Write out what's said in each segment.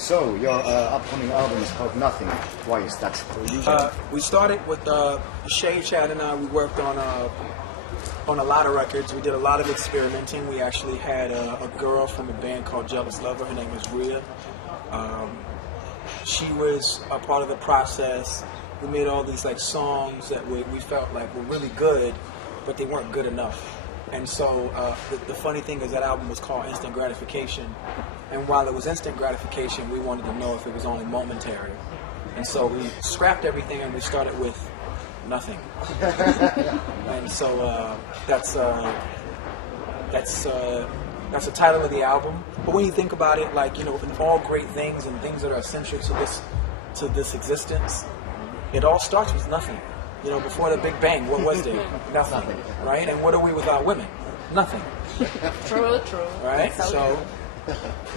So, your upcoming album is called Nothing. Why is that? We started with Shay, Chad, and I. We worked on a lot of records. We did a lot of experimenting. We actually had a girl from a band called Jealous Lover. Her name is Rhea. She was a part of the process. We made all these like songs that we felt like were really good, but they weren't good enough. And so the funny thing is that album was called Instant Gratification. And while it was instant gratification, we wanted to know if it was only momentary. And so we scrapped everything and we started with nothing. And so that's the title of the album. But when you think about it, like, you know, in all great things and things that are essential to this existence, it all starts with nothing. You know, before the Big Bang, what was there? Nothing. Right? And what are we without women? Nothing. True. Right? So,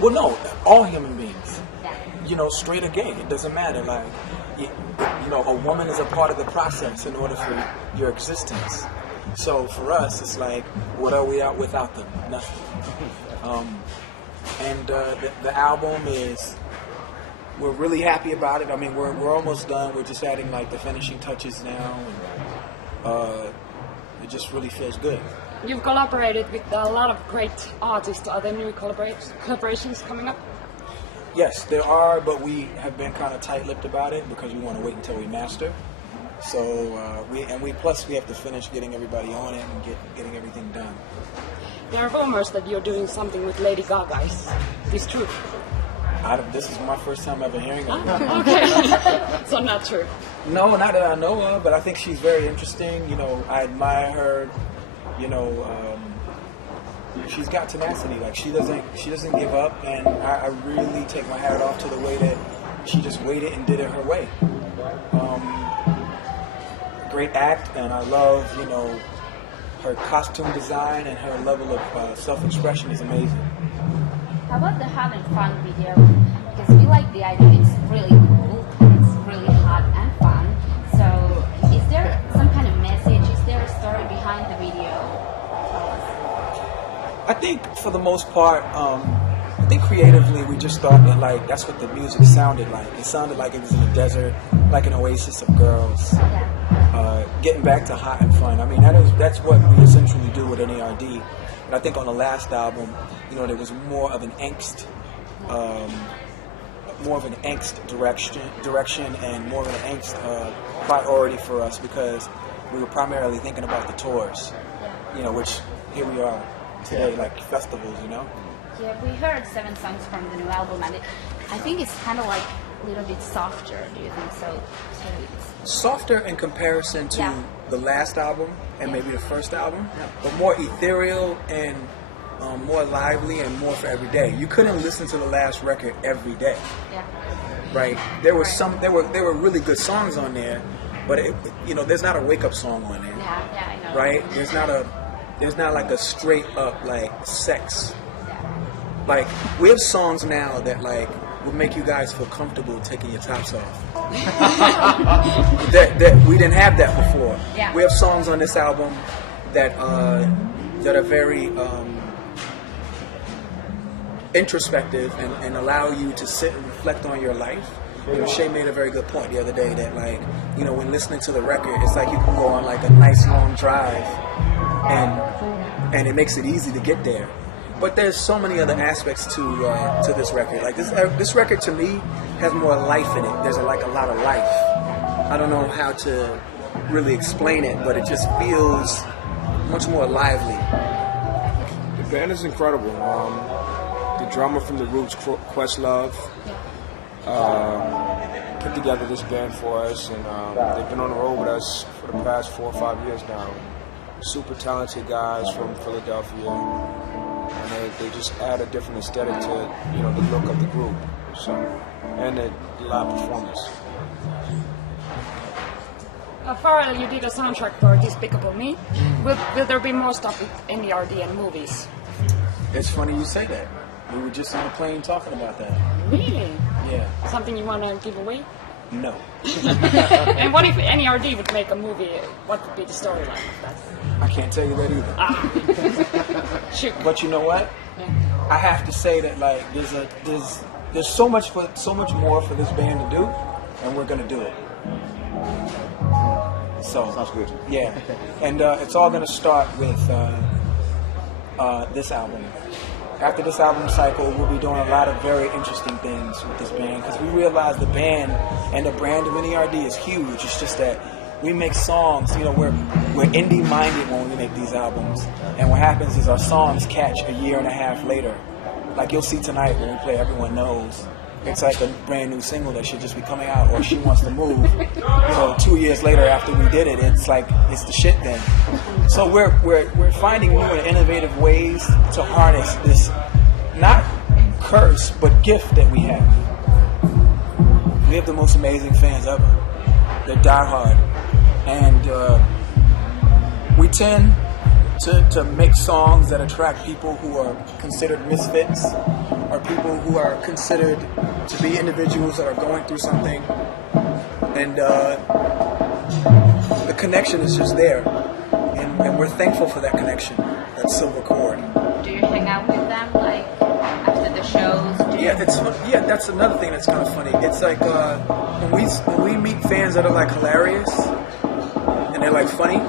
well, no, all human beings. You know, straight or gay, it doesn't matter. Like, you know, a woman is a part of the process in order for your existence. So for us, it's like, what are we out without them? Nothing. And the album is, we're really happy about it. I mean, we're almost done. We're just adding like the finishing touches now, and it just really feels good. You've collaborated with a lot of great artists. Are there new collaborations coming up? Yes, there are, but we have been kind of tight-lipped about it because we want to wait until we master. So we have to finish getting everybody on it and getting everything done. There are rumors that you're doing something with Lady Gaga. Is this true? This is my first time ever hearing of it. Okay, so not true. No, not that I know of, but I think she's very interesting. You know, I admire her. You know, she's got tenacity. Like she doesn't give up, and I really take my hat off to the way that she just waited and did it her way. Great act, and I love, you know, her costume design and her level of self-expression is amazing. How about the having fun video? Because we like the idea. It's really cool. It's really hot and fun. So, is there some kind of message? Is there a story behind the video? Tell us. I think for the most part, I think creatively we just thought that like that's what the music sounded like. It sounded like it was in the desert, like an oasis of girls. Yeah. Getting back to hot and fun. I mean, that's what we essentially do with NARD. And I think on the last album, you know, there was more of an angst direction and more of an angst priority for us because we were primarily thinking about the tours, you know, which here we are today, like festivals, you know. Yeah, we heard 7 songs from the new album, and I think it's kind of like a little bit softer. Do you think so? It's softer in comparison to the last album and maybe the first album, but more ethereal and more lively and more for every day. You couldn't listen to the last record every day. Yeah. Right. There were some. There were really good songs on there, but you know, there's not a wake up song on there. Yeah, I know. Right. There's not like a straight up like sex. Like we have songs now that like would make you guys feel comfortable taking your tops off. that we didn't have that before. Yeah. We have songs on this album that are very introspective and allow you to sit and reflect on your life. You know, Shay made a very good point the other day that like, you know, when listening to the record, it's like you can go on like a nice long drive and it makes it easy to get there. But there's so many other aspects to this record. Like this record to me has more life in it. There's like a lot of life. I don't know how to really explain it, but it just feels much more lively. The band is incredible. The drummer from The Roots, Questlove, put together this band for us, and they've been on the road with us for the past 4 or 5 years now. Super talented guys from Philadelphia, and they just add a different aesthetic to, you know, the look of the group. So, and the live performance. Farrell, you did a soundtrack for Despicable Me. Will there be more stuff with NERD and movies? It's funny you say that. We were just on a plane talking about that. Really? Yeah. Something you want to give away? No. And what if NERD would make a movie? What would be the storyline of that? I can't tell you that either. Shoot. But you know what? Yeah. I have to say that like there's there's so much more for this band to do, and we're gonna do it. So Sounds good. yeah, and it's all gonna start with this album. After this album cycle, we'll be doing a lot of very interesting things with this band because we realize the band and the brand of NERD is huge. It's just that we make songs, you know, we're indie minded when we make these albums, and what happens is our songs catch a year and a half later. Like you'll see tonight when we play Everyone Knows, it's like a brand new single that should just be coming out, or She Wants to Move. You know, 2 years later after we did it, it's like it's the shit then. So we're finding new and innovative ways to harness this not curse but gift that we have. We have the most amazing fans ever. They're diehard, and we tend to make songs that attract people who are considered misfits, or people who are considered to be individuals that are going through something, and the connection is just there, and we're thankful for that connection, that silver cord. Do you hang out with them, like, after the shows? That's another thing that's kind of funny. It's like when we meet fans that are like hilarious and they're like funny,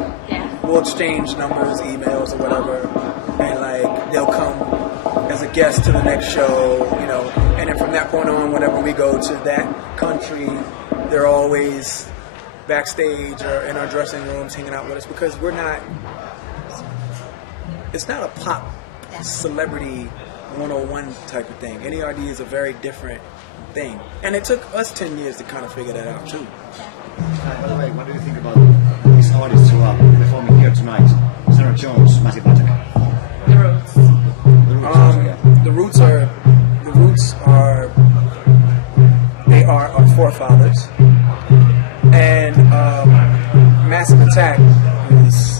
we'll exchange numbers, emails, or whatever, and like they'll come as a guest to the next show, you know, and then from that point on, whenever we go to that country, they're always backstage or in our dressing rooms hanging out with us, because it's not a pop celebrity 101 type of thing. NERD is a very different thing, and it took us 10 years to kind of figure that out too. By the way, what do you think about these artists who are performing here tonight? Sarah Jones, Massive Attack. The Roots. The Roots are they are our forefathers, and Massive Attack is